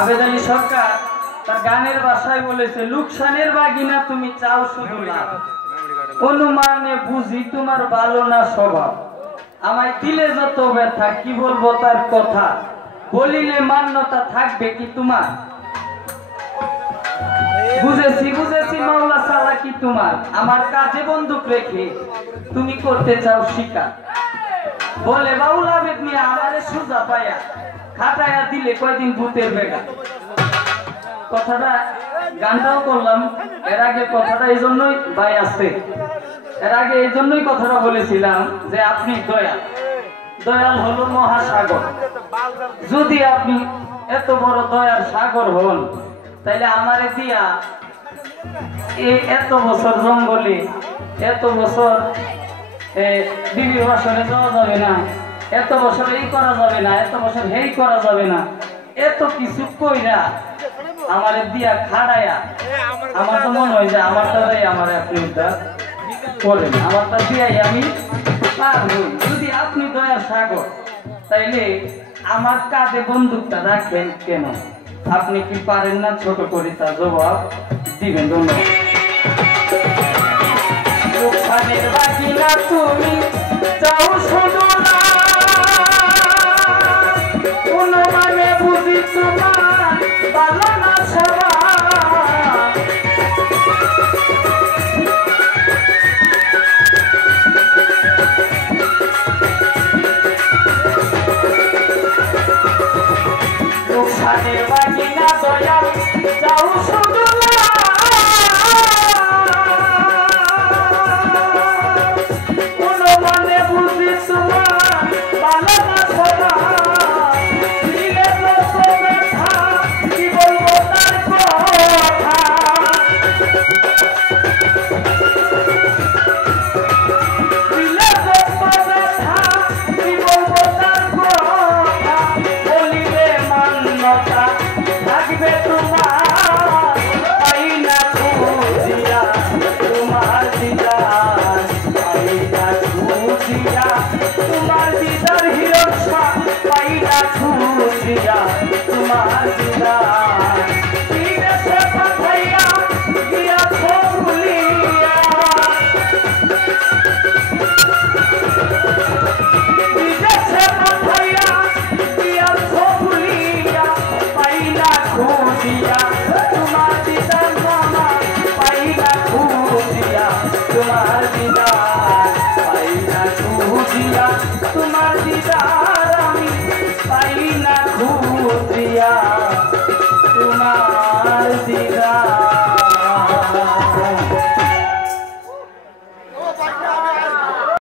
আবেদনী সরকার তার গানের ভাষায় বলেছে, লুকসানের বাগিনা তুমি চাও শুধু লাভ, অনুমানে বুঝি তোমার ভালো না স্বভাব, আমায় দিলে যত ব্যথা কি বলবো তার কথা, বলিলে মান্যতা থাকবে কি তোমার, বুঝেছি বুঝেছি মাওলা চালাকি তোমার, আমার কাজে বন্দুক রেখে তুমি করতে চাও শিকার। বলে বাউল আবেদ মিয়া আমারে সুজা পায়া খাটায়া দিলে কয়দিন ভূতের বেগা। কথাটা গানটাও করলাম এর আগে, কথাটা এই জন্যই ভাই আছে, এর আগে এই জন্যই কথাটা বলেছিলাম যে আপনি দয়াল, দয়াল হলো মহাসাগর। যদি আপনি এত বড় দয়ার সাগর হন, তাইলে আমারে দিয়া এই এত বছর জঙ্গলে, এত বছর বিবির বাসনে যাওয়া যাবে না, এত বছর এই করা যাবে না, এত বছর হেই করা যাবে না, এত কিছু কইরা আমারে দিয়া খাড়ায়া, আমার তো মনে হয় যে আমারটা দেয় আমার আপনি উদ্ধার করেন, আমারটা দিয়াই আমি পার হই। যদি আপনি দয়ার সাগর, তাইলে আমার কাঁধে বন্দুকটা রাখবেন কেন? আপনি কি পারেন না ছোট করে তা জবাব দিবেন। ধন্যবাদ। তুমি চাও শুধু না, কোন মানে বুঝি তোমার ভালো না সবাই। লোকসানের বাকি না দয়াল চাও শুধু না, কোন মানে বুঝি তোমার ভালো না সবাই। দিলে তো ব্যথা কি বলবো তার কথা, দিলে তো ব্যথা কি বলবো তার কথা। বলিবে মান্যতা থাকবে তোমার, পাই না খুঁজিয়া তোমার দিদার, পাই না খুঁজিয়া তোমার দিদার হিরক্ষা, পাই না খুঁজিয়া তোমার দিদার। বিদেশে পাঠাইয়া গিয়াছ ভুলিয়া, বিদেশে পাঠাইয়া গিয়াছ ভুলিয়া, পাই না খুঁজিয়া তোমার দিদার মামা, পাই না খুঁজিয়া তোমার দিদার, পাই না খুঁজিয়া তোমার দিদার।